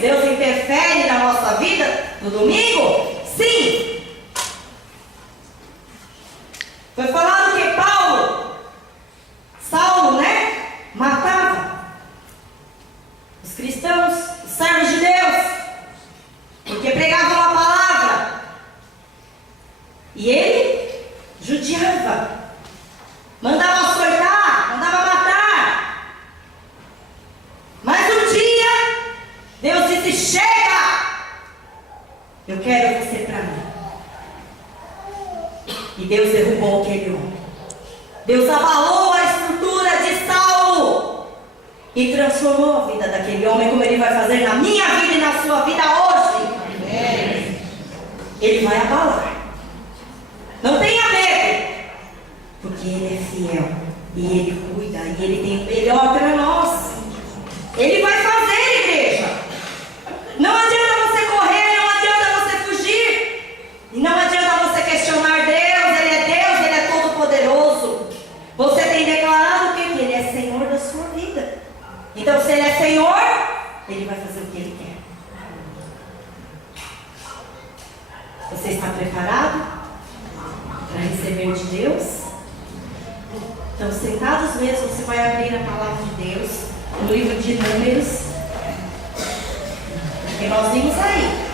Deus interfere na nossa vida no domingo? Sim. Foi falado que Saulo, matava os cristãos, os servos de Deus, porque pregavam a palavra. E ele judiava, mandava açoitar, mandava matar. Mas um dia, Deus disse: chega! Eu quero você para mim. E Deus derrubou aquele homem. Deus abalou a estrutura de Saulo e transformou a vida daquele homem, como Ele vai fazer na minha vida e na sua vida hoje. Amém. Ele vai abalar. Não tenha medo, porque Ele é fiel e Ele cuida e Ele tem o melhor para nós. Ele vai fazer, igreja. Não adianta você correr, não adianta você fugir, e não adianta você questionar Deus. Ele é todo poderoso. Você tem declarado que Ele é Senhor da sua vida. Então, se Ele é Senhor, Ele vai fazer o que Ele quer. Você está preparado para receber de Deus? Então, sentados mesmo, você vai abrir a palavra de Deus no livro de Números, porque nós vimos aí.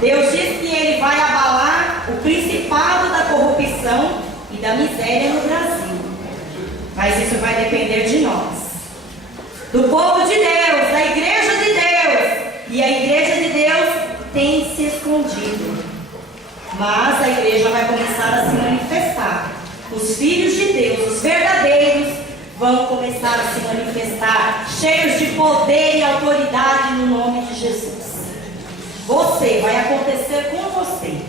Deus diz que Ele vai abalar o principado da corrupção e da miséria no Brasil. Mas isso vai depender de nós, do povo de Deus, da igreja de Deus. E a igreja de Deus tem se escondido, mas a igreja vai começar a se manifestar. Os filhos de Deus, os verdadeiros, vão começar a se manifestar, cheios de poder e autoridade no nome de Jesus. Vai acontecer com você.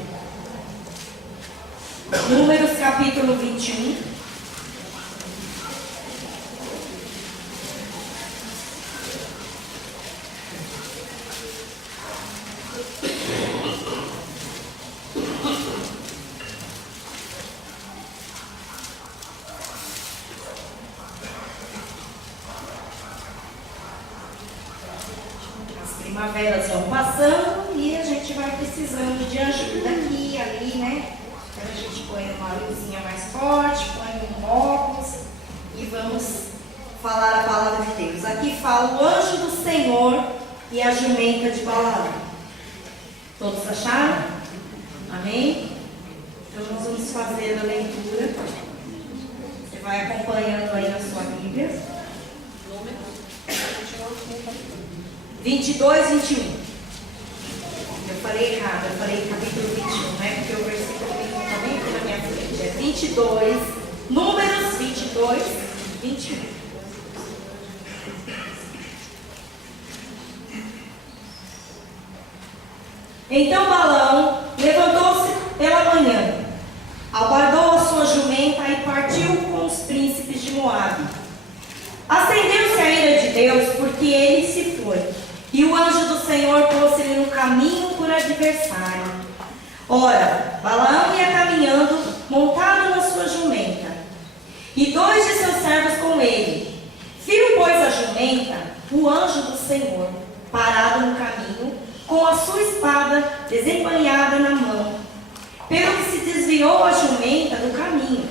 Números capítulo 21. Primaveras vão passando e a gente vai precisando de ajuda aqui e ali, Então a gente põe uma luzinha mais forte, põe um óculos e vamos falar a palavra de Deus. Aqui fala o anjo do Senhor e a jumenta de Balaão. Todos acharam? Amém? Então nós vamos fazer a leitura. Você vai acompanhando aí na sua Bíblia. 22, 21. Eu falei errado, eu falei capítulo 21, Porque o versículo 21 está bem aqui na minha frente. É 22, Números 22, 21. Então Balaão levantou-se pela manhã, aguardou a sua jumenta e partiu com os príncipes de Moabe. Acendeu-se a ira de Deus, porque ele se foi. E o anjo do Senhor pôs-lhe no caminho por adversário. Ora, Balaão ia caminhando, montado na sua jumenta, e 2 de seus servos com ele. Viu, pois, a jumenta, o anjo do Senhor, parado no caminho, com a sua espada desembainhada na mão. Pelo que se desviou a jumenta do caminho,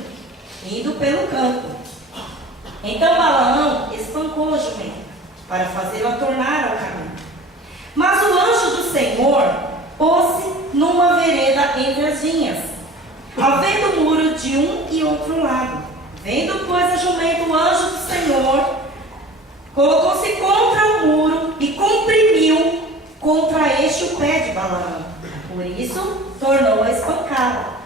indo pelo campo. Então Balaão espancou a jumenta, para fazê-la tornar ao caminho. Mas o anjo do Senhor pôs-se numa vereda entre as vinhas, havendo muro de um e outro lado. Vendo, pois, a jumenta, o anjo do Senhor colocou-se contra o muro e comprimiu contra este o pé de Balaão. Por isso, tornou a espancá-la.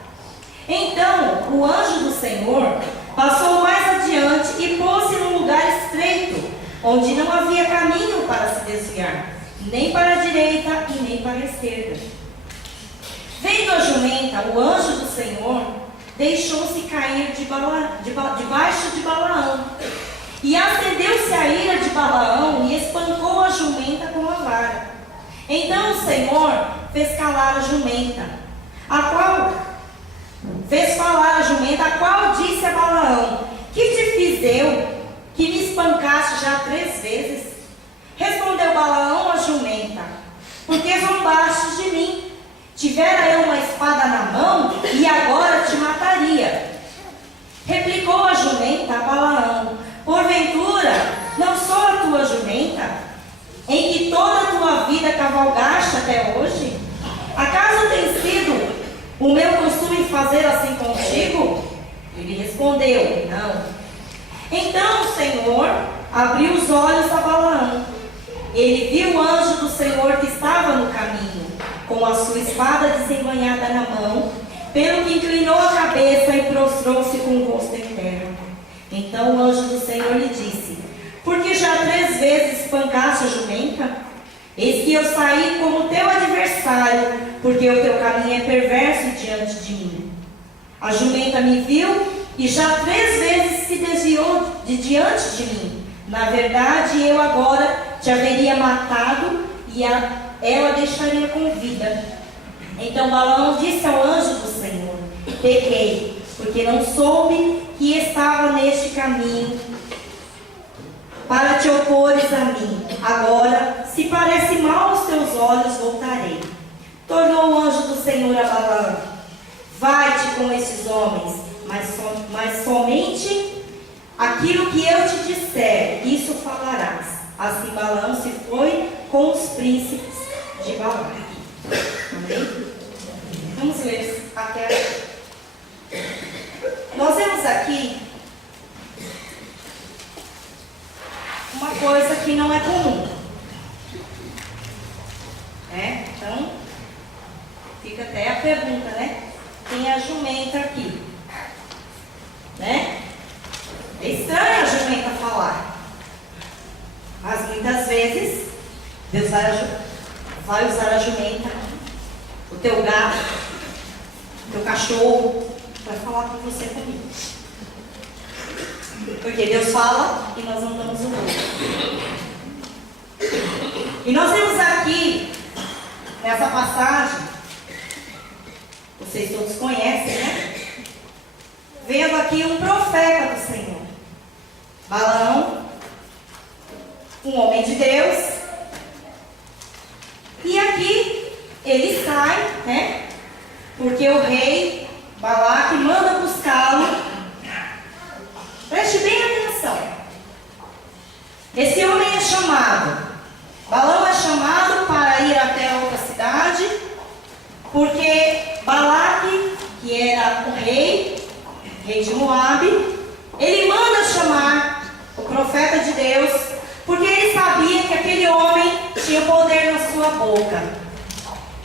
Então, o anjo do Senhor passou mais adiante e pôs-se num lugar estreito, onde não havia caminho para se desviar, nem para a direita e nem para a esquerda. Vendo a jumenta, o anjo do Senhor deixou-se cair debaixo de Balaão. E acendeu-se a ira de Balaão e espancou a jumenta com a vara. Então o Senhor fez calar a jumenta, a qual disse a Balaão: que te fiz eu, que me espancaste já 3 vezes? Respondeu Balaão tivera eu uma espada na mão e agora te mataria. Replicou a jumenta a Balaão: porventura, não sou a tua jumenta, em que toda a tua vida cavalgaste até hoje? Acaso tem sido o meu costume fazer assim contigo? Ele respondeu: não. Então o Senhor abriu os olhos a Balaão. Ele viu o anjo do Senhor que estava no caminho, com a sua espada desembainhada na mão, pelo que inclinou a cabeça e prostrou-se com o rosto em terra. Então o anjo do Senhor lhe disse: por que já 3 vezes espancaste a jumenta? Eis que eu saí como teu adversário, porque o teu caminho é perverso diante de mim. A jumenta me viu e já 3 vezes se desviou de diante de mim. Na verdade, eu agora te haveria matado e ela deixaria com vida. Então Balaão disse ao anjo do Senhor: pequei, porque não soube que estava neste caminho para te opores a mim. Agora, se parece mal aos teus olhos, voltarei. Tornou o anjo do Senhor a Balaão: vai-te com esses homens, mas somente aquilo que eu te disser, isso falarás. Assim Balaão se foi com os príncipes de Balaque. Amém? Vamos ler até. Nós vemos aqui uma coisa que não é comum. Então, fica até a pergunta, né? Quem é a jumenta aqui? Né? É estranho a jumenta falar. Mas muitas vezes, Deus vai usar a jumenta, o teu gato, o teu cachorro, para falar com você comigo. Porque Deus fala e nós não damos o outro. E nós temos aqui, nessa passagem, vocês todos conhecem, né? Vendo aqui um profeta do Senhor, Balaão, um homem de Deus. E aqui ele sai, né? Porque o rei Balaque manda buscá-lo. Preste bem atenção. Esse homem é chamado, Balaão é chamado para ir até outra cidade, porque Balaque, que era o rei de Moabe, ele manda chamar o profeta de Deus, porque ele sabia que aquele homem tinha poder na sua boca.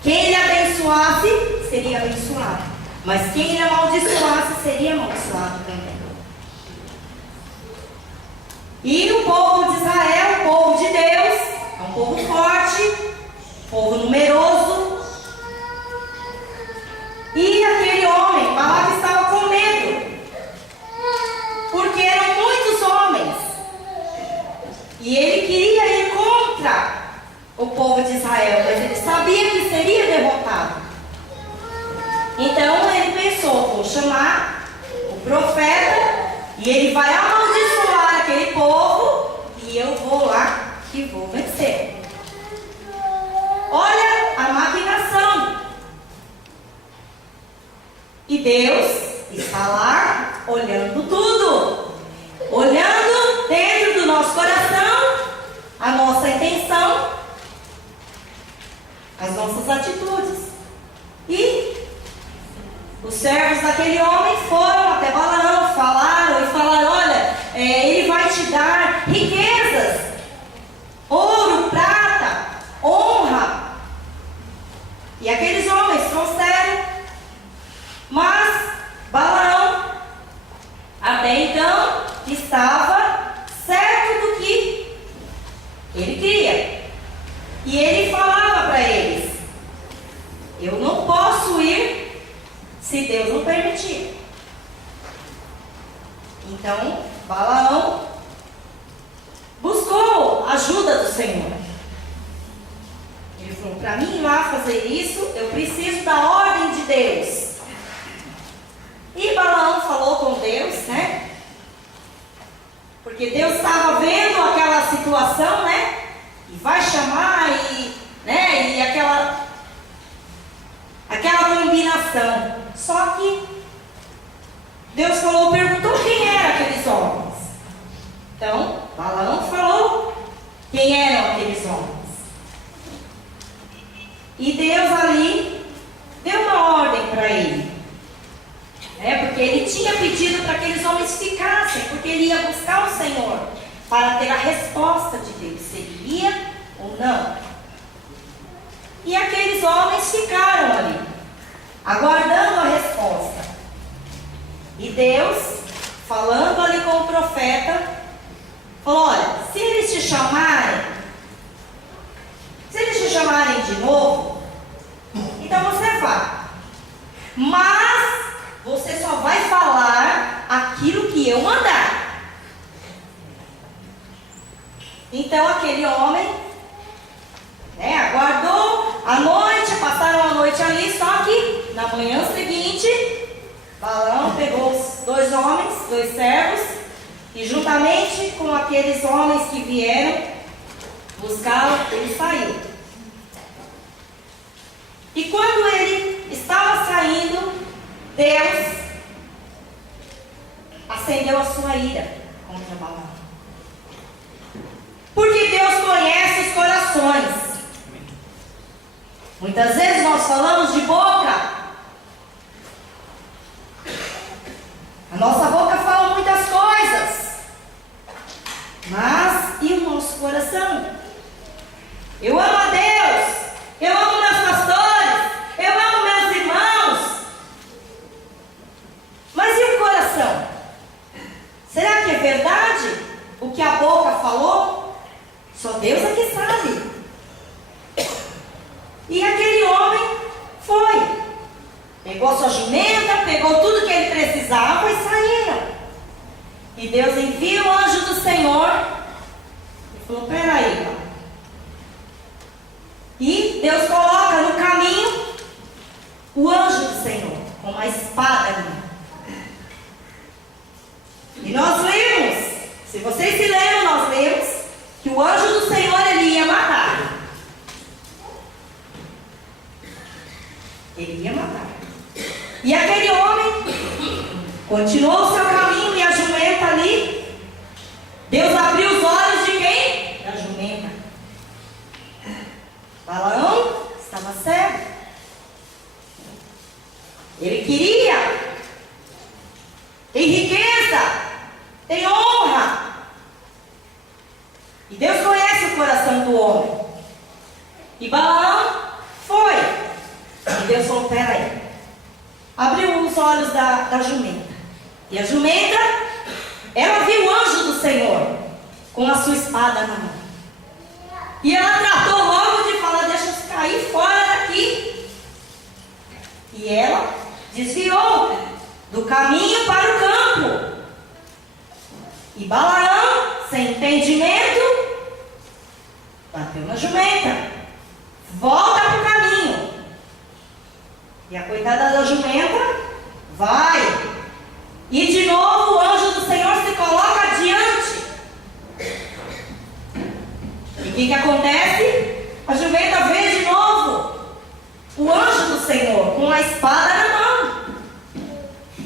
Quem ele abençoasse, seria abençoado. Mas quem ele amaldiçoasse, seria amaldiçoado também. E o povo de Israel, o povo de Deus, é um povo forte, povo numeroso. E aquele homem, Balaque, estava com medo, porque eram muitos homens. E ele queria ir contra o povo de Israel, mas ele sabia que seria derrotado. Então ele pensou: vou chamar o profeta e ele vai amaldiçoar aquele povo e eu vou lá e vou vencer. Olha a maquinação. E Deus está lá olhando tudo, olhando dentro do nosso coração a nossa intenção, as nossas atitudes. E os servos daquele homem foram até Balaão, falaram: olha, ele vai te dar riquezas, ouro, prata, honra. E aqueles homens trouxeram. Mas Balaão, até então, estava certo do que ele queria. E ele falava para eles: eu não posso ir se Deus não permitir. Então, Balaão buscou ajuda do Senhor. Ele falou: para mim ir lá fazer isso, eu preciso da ordem de Deus. E Balaão falou com Deus, né? Porque Deus estava vendo aquela situação, né? E vai chamar e aquela coração. Só que Deus perguntou quem eram aqueles homens. Então, Balaão falou quem eram aqueles homens. E Deus ali deu uma ordem para ele. Porque ele tinha pedido para que aqueles homens ficassem, porque ele ia buscar o Senhor para ter a resposta de Deus, se ele ia ou não. E aqueles homens ficaram ali, aguardando a resposta. E Deus, falando ali com o profeta, falou: olha, se eles te chamarem de novo, então você vai. Mas você só vai falar aquilo que eu mandar. Então aquele homem, aguardou a noite, passaram a noite ali, só que na manhã seguinte, Balaão pegou os 2 homens, 2 servos, e juntamente com aqueles homens que vieram buscá-lo, ele saiu. E quando ele estava saindo, Deus acendeu a sua ira contra Balaão. Porque Deus conhece os corações. Muitas vezes nós falamos de boca. A nossa boca fala muitas coisas. Mas e o nosso coração? Eu amo a Deus. Eu amo meus pastores. Eu amo meus irmãos. Mas e o coração? Será que é verdade o que a boca falou? Só Deus é que sabe. E aquele homem foi. Pegou sua jumenta, pegou tudo que ele precisava e saíram. E Deus envia o anjo do Senhor e falou: peraí. E Deus coloca no caminho o anjo do Senhor com uma espada ali. E nós lemos, se vocês se lembram, nós lemos que o anjo do Senhor ele ia matar. Ele ia matar. E aquele homem continuou o seu caminho e a jumenta ali. Deus abriu os olhos de quem? Da jumenta. Balaão estava cego. Ele queria tem riqueza, tem honra. E Deus conhece o coração do homem. E Balaão foi. E Deus falou: peraí. Abriu os olhos da jumenta. E a jumenta, ela viu o anjo do Senhor com a sua espada na mão. E ela tratou logo de falar: deixa eu cair fora daqui. E ela desviou do caminho para o campo. E Balaão, sem entendimento, bateu na jumenta. Volta para o caminho. E a coitada da jumenta vai. E de novo o anjo do Senhor se coloca adiante. E o que acontece? A jumenta vê de novo o anjo do Senhor com a espada na mão.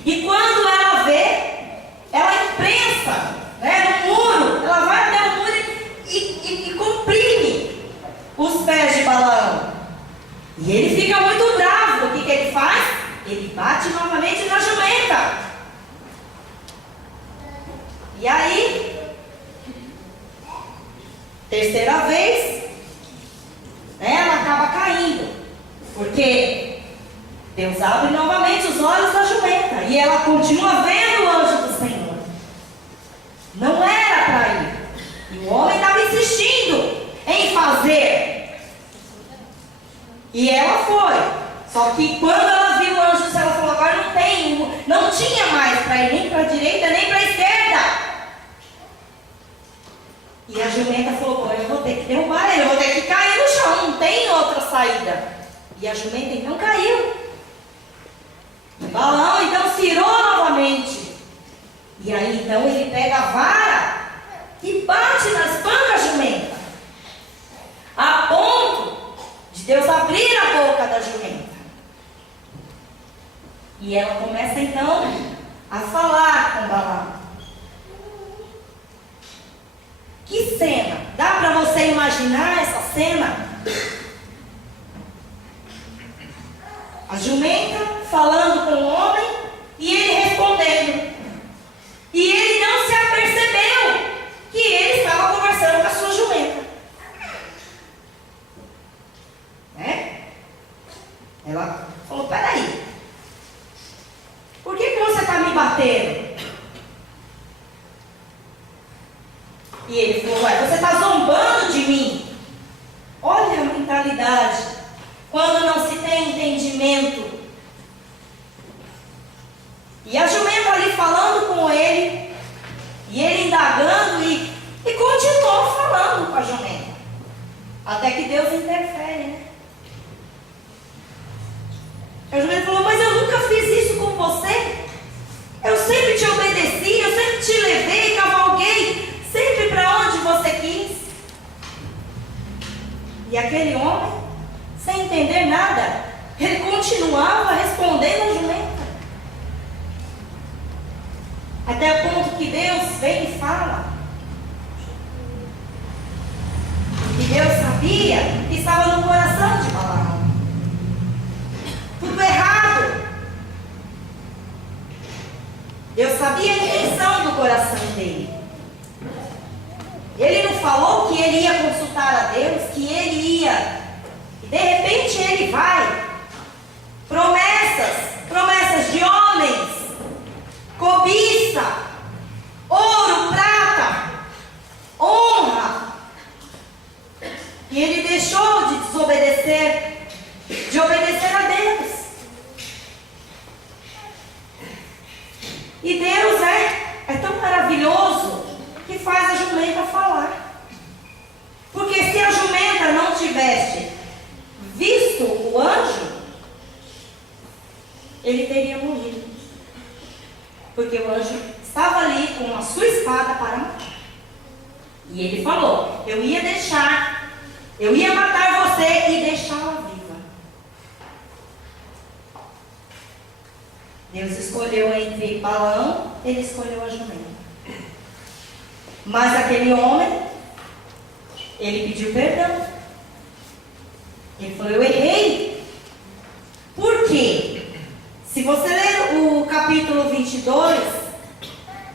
E quando ela vê, ela imprensa no muro, ela vai até o muro e comprime os pés de Balaão. E ele fica muito bravo. O que ele faz? Ele bate novamente na jumenta. E aí, terceira vez, ela acaba caindo. Porque Deus abre novamente os olhos da jumenta. E ela continua vendo o anjo do Senhor. Não era para ir. E o homem estava insistindo em fazer. E ela foi. Só que quando ela viu o anjo do Senhor, ela falou: agora não tinha mais para ir nem para a direita nem para a esquerda. E a jumenta falou: bom, eu vou ter que derrubar ele, eu vou ter que cair no chão, não tem outra saída. E a jumenta então caiu. Balaão então se irou novamente. E aí então ele pega a vara e bate na espanca a jumenta, a ponto de Deus abrir a boca da jumenta. E ela começa então a falar com Balaão. Que cena? Dá para você imaginar essa cena? A jumenta falando com o homem e ele respondendo. E ele não se apercebeu que ele estava conversando com a sua jumenta. Né? Ela falou, peraí. Por que você está me batendo? E ele falou, ué, você está zombando de mim. Olha a mentalidade. Quando não se tem entendimento. E a jumenta ali falando com ele. E ele indagando e continuou falando com a jumenta. Até que Deus interfere, né? A jumenta falou, mas eu nunca fiz isso com você. Eu sempre te obedeci, eu sempre te levei, cavalguei sempre para onde você quis. E aquele homem, sem entender nada, ele continuava respondendo a jumenta. Até o ponto que Deus vem e fala. E Deus sabia que estava no coração de Balaão. Tudo errado. Deus sabia a intenção do coração dele. Ele não falou que ele ia consultar a Deus, que ele ia. E de repente ele vai. Promessas de homens, cobiça, ouro, prata, honra. E ele deixou de desobedecer, de obedecer a Deus. E Deus é tão maravilhoso que faz a jumenta falar. Porque se a jumenta não tivesse visto o anjo, ele teria morrido. Porque o anjo estava ali com a sua espada para matar. E ele falou, eu ia matar você e deixá-la viva. Deus escolheu entre Balaão, ele escolheu a jumenta. Mas aquele homem, ele pediu perdão. Ele falou, eu errei. Por quê? Se você ler o capítulo 22,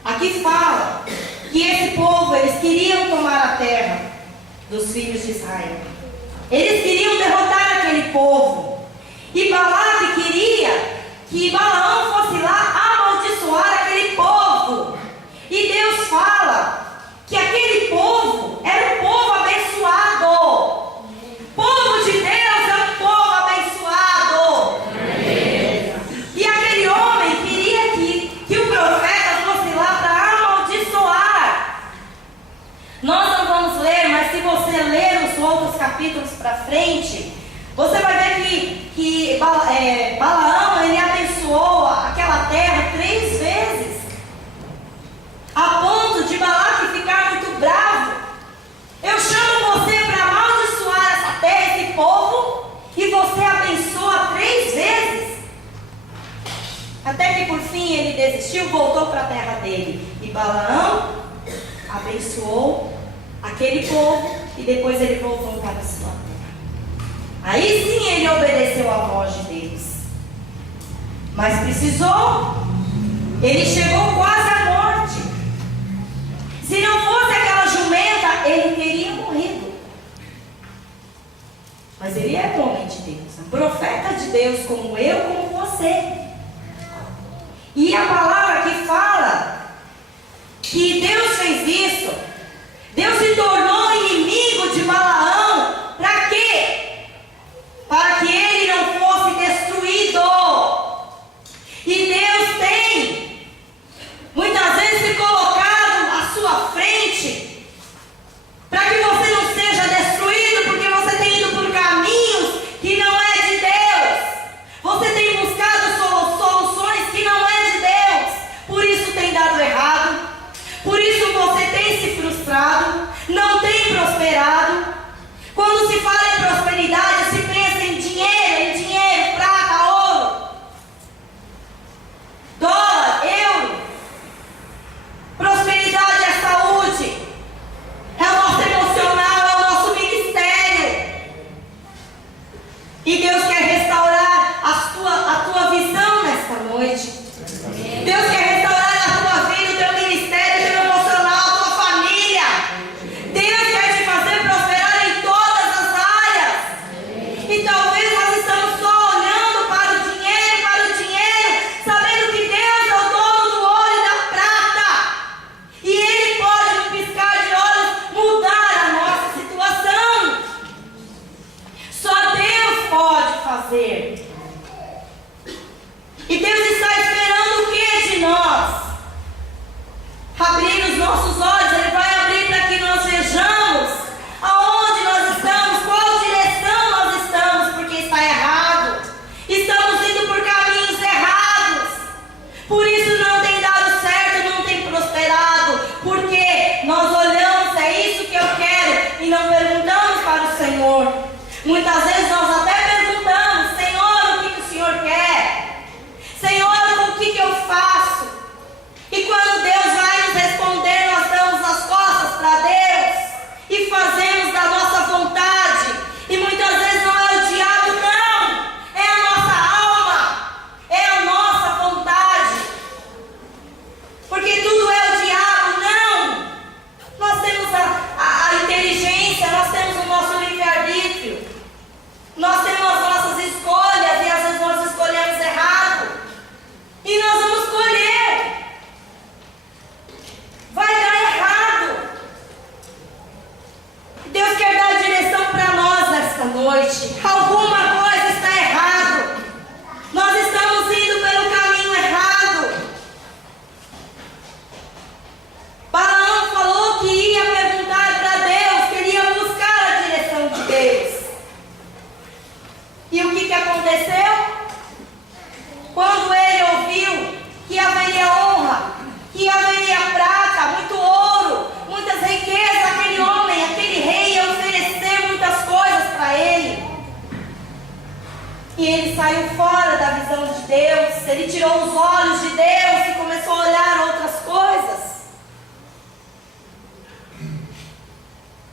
aqui fala que esse povo, eles queriam tomar a terra dos filhos de Israel. Eles queriam derrotar aquele povo. E Balaque queria que Balaão fosse lá amaldiçoar aquele povo. E Deus fala que aquele povo era um povo abençoado. Povo de Deus é um povo abençoado. E aquele homem queria que o profeta fosse lá para amaldiçoar. Nós não vamos ler, mas se você ler os outros capítulos para frente, você vai ver que Balaão, ele abençoou aquela terra 3 vezes. A ponto de Balaque ficar muito bravo. Eu chamo você para amaldiçoar essa terra, esse povo, e você abençoa 3 vezes. Até que por fim ele desistiu, voltou para a terra dele. E Balaão abençoou aquele povo e depois ele voltou para a sua terra. Aí sim ele obedeceu à voz de Deus. Mas precisou. Ele chegou quase à morte. Se não fosse aquela jumenta, ele teria morrido. Mas ele é um homem de Deus, um profeta de Deus, como eu, como você. E a palavra aqui fala que Deus fez isso. Deus se tornou inimigo de Balaão. Para quê? Para que ele não fosse destruído. E Deus tem muitas vezes se colocado à sua frente para que você não seja destruído, porque você tem ido por caminhos que não é de Deus. Você tem buscado soluções que não é de Deus. Por isso tem dado errado. Por isso você tem se fazer. E Deus está esperando o que de nós? Abrir os nossos olhos. Ele vai abrir para que nós vejamos aonde nós estamos, qual direção nós estamos, porque está errado. Estamos indo por caminhos errados. Por isso não tem dado certo, não tem prosperado, porque nós olhamos, é isso que eu quero, e não perguntamos para o Senhor. Muitas vezes nós até perguntamos: Senhor, o que o Senhor quer? Senhor, o que eu faço? E quando Deus vai nos responder, nós damos as costas para Deus e fazemos da nossa vontade. E muitas vezes não é o diabo, não, é a nossa alma, é a nossa vontade. Porque tudo é o diabo, não. Nós temos a inteligência, nós temos o nosso livre-arbítrio, nós temos as nossas escolhas, e às vezes nós escolhemos errado. E nós vamos colher. Vai dar errado. Deus quer dar direção para nós nesta noite. Alguma coisa está errado. Nós estamos indo pelo caminho errado. Balaão falou que ia perguntar para Deus, queria buscar a direção de Deus. E o que aconteceu? Quando ele ouviu que haveria honra, que haveria prata, muito ouro, muitas riquezas, aquele homem, aquele rei ia oferecer muitas coisas para ele. E ele saiu fora da visão de Deus, ele tirou os olhos de Deus e começou a olhar outras coisas.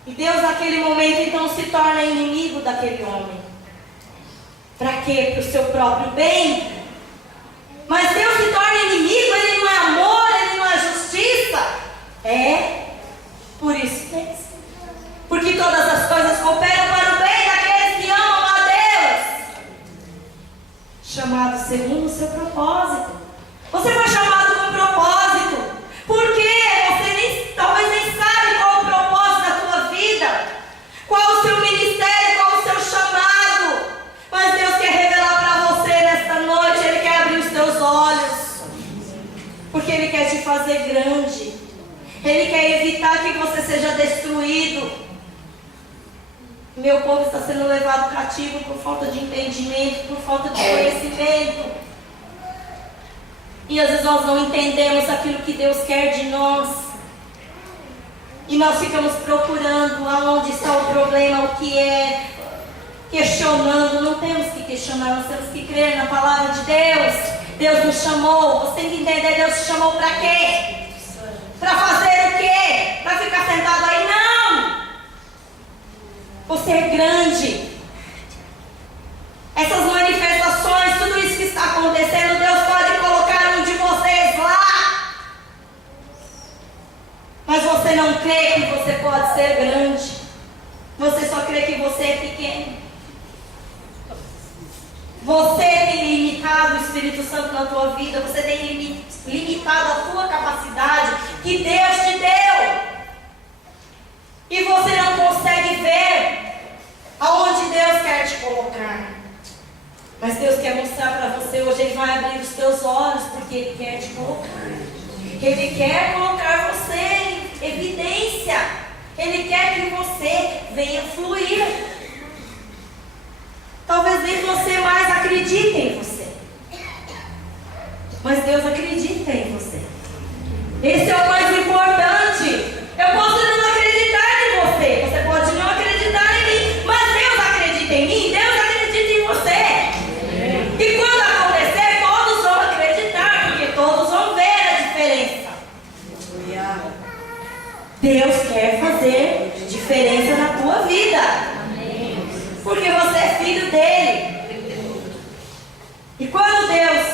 E Deus naquele momento então se torna inimigo daquele homem. Para quê? Para o seu próprio bem. Mas Deus se torna inimigo, Ele não é amor, Ele não é justiça. É por isso mesmo. Porque todas as coisas cooperam para o bem daqueles que amam a Deus, chamados segundo o seu propósito. Você foi chamado com propósito. Por quê? Você talvez nem sabe qual é o propósito da tua vida, qual o seu ministério, qual o seu chamado. Mas Deus quer revelar para você nesta noite. Ele quer abrir os teus olhos, porque Ele quer te fazer grande. Ele quer evitar que você seja destruído. Meu povo está sendo levado cativo por falta de entendimento, por falta de conhecimento. E às vezes nós não entendemos aquilo que Deus quer de nós. E nós ficamos procurando aonde está o problema, o que é, questionando. Não temos que questionar, nós temos que crer na palavra de Deus. Deus nos chamou, você tem que entender, Deus te chamou para quê? Para fazer o quê? Para ficar sentado aí? Não! Você é grande. Essas manifestações, tudo isso que está acontecendo, Deus pode colocar um de vocês lá. Mas você não crê que você pode ser grande. Você só crê que você é pequeno. Você tem limitado o Espírito Santo na tua vida. Você tem limitado a tua capacidade que Deus te deu. E você não consegue ver aonde Deus quer te colocar. Mas Deus quer mostrar para você hoje. Ele vai abrir os teus olhos, porque Ele quer te colocar. Ele quer colocar você em evidência. Ele quer que você venha fluir. Talvez nem você mais acredite em você, mas Deus acredita em você. Esse é o mais importante. Eu posso não acreditar em você, você pode não acreditar em mim, mas Deus acredita em mim, Deus acredita em você. E quando acontecer, todos vão acreditar, porque todos vão ver a diferença. Deus quer fazer diferença na tua vida, porque você é filho dele. E quando Deus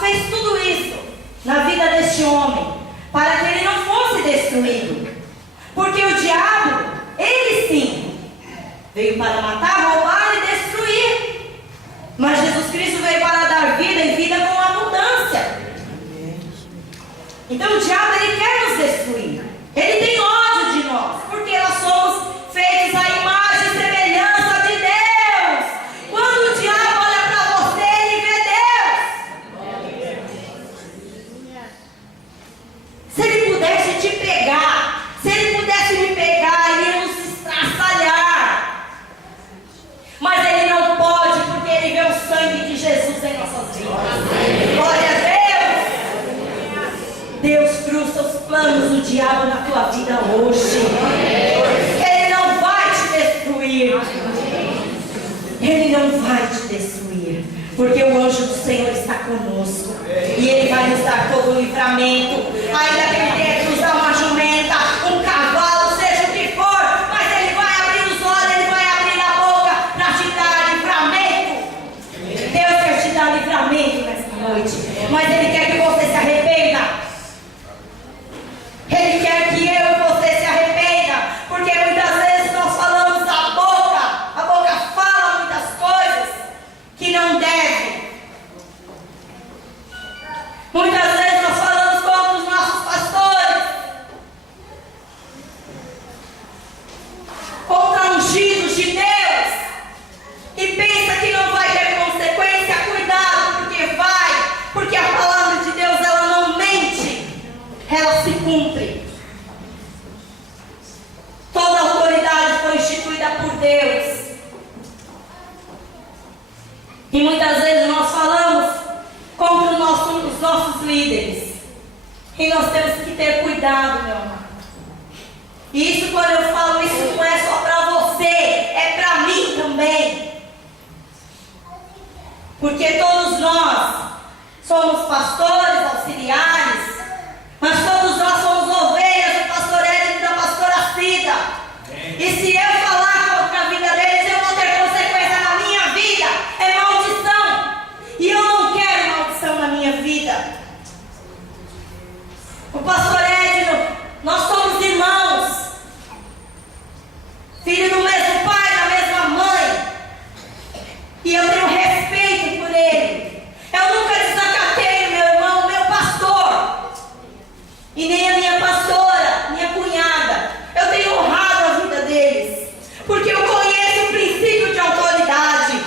fez tudo isso na vida deste homem, para que ele não fosse destruído, porque o diabo, ele sim, veio para matar, roubar e destruir, mas Jesus Cristo veio para dar vida e vida com abundância. Então o diabo, ele quer nos destruir, ele tem ódio de nós, porque nós somos feitos à imagem e semelhança de Deus. Quando o diabo vai te destruir, porque o anjo do Senhor está conosco, e Ele vai nos dar todo o livramento, ainda que Ele tenha que usar uma jumenta, um cavalo, seja o que for, mas Ele vai abrir os olhos, Ele vai abrir a boca para te dar livramento. Deus quer te dar livramento nesta noite, mas Ele quer que você se arrependa. Ele quer que eu e você se arrependa, porque muitas vezes nós falamos a boca fala muitas coisas que não deve. Muitas vezes nós falamos contra os nossos pastores, contra ungidos de Deus, e pensa que não vai ter consequência. Cuidado, porque vai, porque a palavra de Deus, ela não mente, ela se cumpre. Toda autoridade foi instituída por Deus, e muitas vezes nós falamos contra os nossos líderes, e nós temos que ter cuidado, meu amado. E isso, quando eu falo, isso não é só para você, é para mim também, porque todos nós somos pastores, auxiliares, mas todos nós somos ovelhas do pastor Edson e da pastora Cida. E se eu falar contra a vida deles, eu vou ter consequência na minha vida. É maldição. E eu não quero maldição na minha vida. O pastor Edson, nós somos irmãos, filho do mesmo pai, da mesma mãe, e eu tenho respeito por ele. Eu nunca desacatei meu irmão, meu pastor, e nem a minha pastora, minha cunhada. Eu tenho honrado a vida deles, porque eu conheço o princípio de autoridade,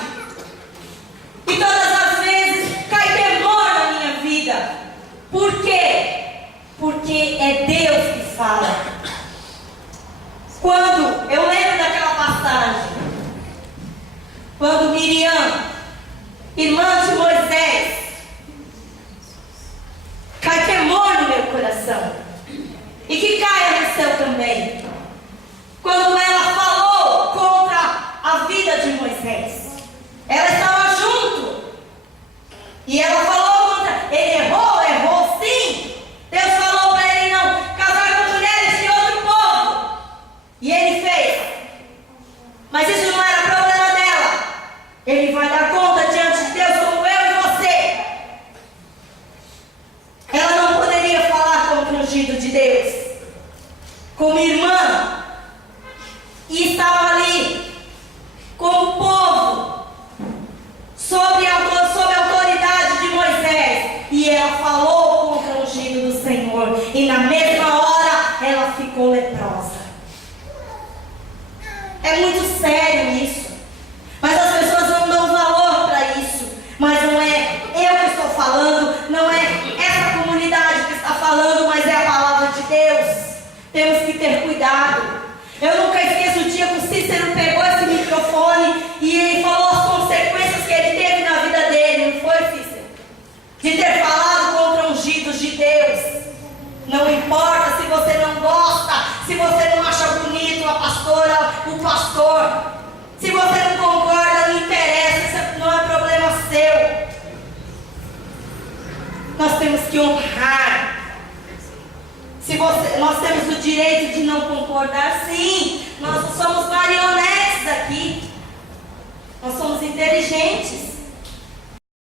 e todas as vezes cai temor na minha vida. Por quê? Porque é Deus que fala. Quando eu lembro daquela passagem, quando Miriam, irmã de Moisés, cai temor no meu coração, e que caia no seu também, quando ela falou contra a vida de Moisés. Ela estava junto, e ela falou contra. Ele errou sim. Deus falou para ele não casar com mulheres de outro povo, e ele fez. Mas isso não era problema dela. Ele vai dar conta diante de Deus, como eu e você. Ela não poderia falar contra o ungido de Deus, como irmã, e estava ali com o povo, sob a autoridade de Moisés, e ela falou contra o ungido do Senhor, e na mesma hora ela ficou leprosa. É muito sério isso, mas as pessoas não dão valor para isso. Mas não é eu que estou falando, não é essa comunidade que está falando, mas é a palavra de Deus. Temos que ter cuidado. Eu nunca esqueço o dia que o Cícero pegou esse microfone e ele falou as consequências que ele teve na vida dele, não foi, Cícero? De ter falado contra ungidos de Deus. Não importa se você não gosta, se você não acha bonito a pastora, o pastor, se você não concorda, não interessa, isso não é problema seu. Nós temos que honrar. Nós temos o direito de não concordar, sim. Nós não somos Mariana.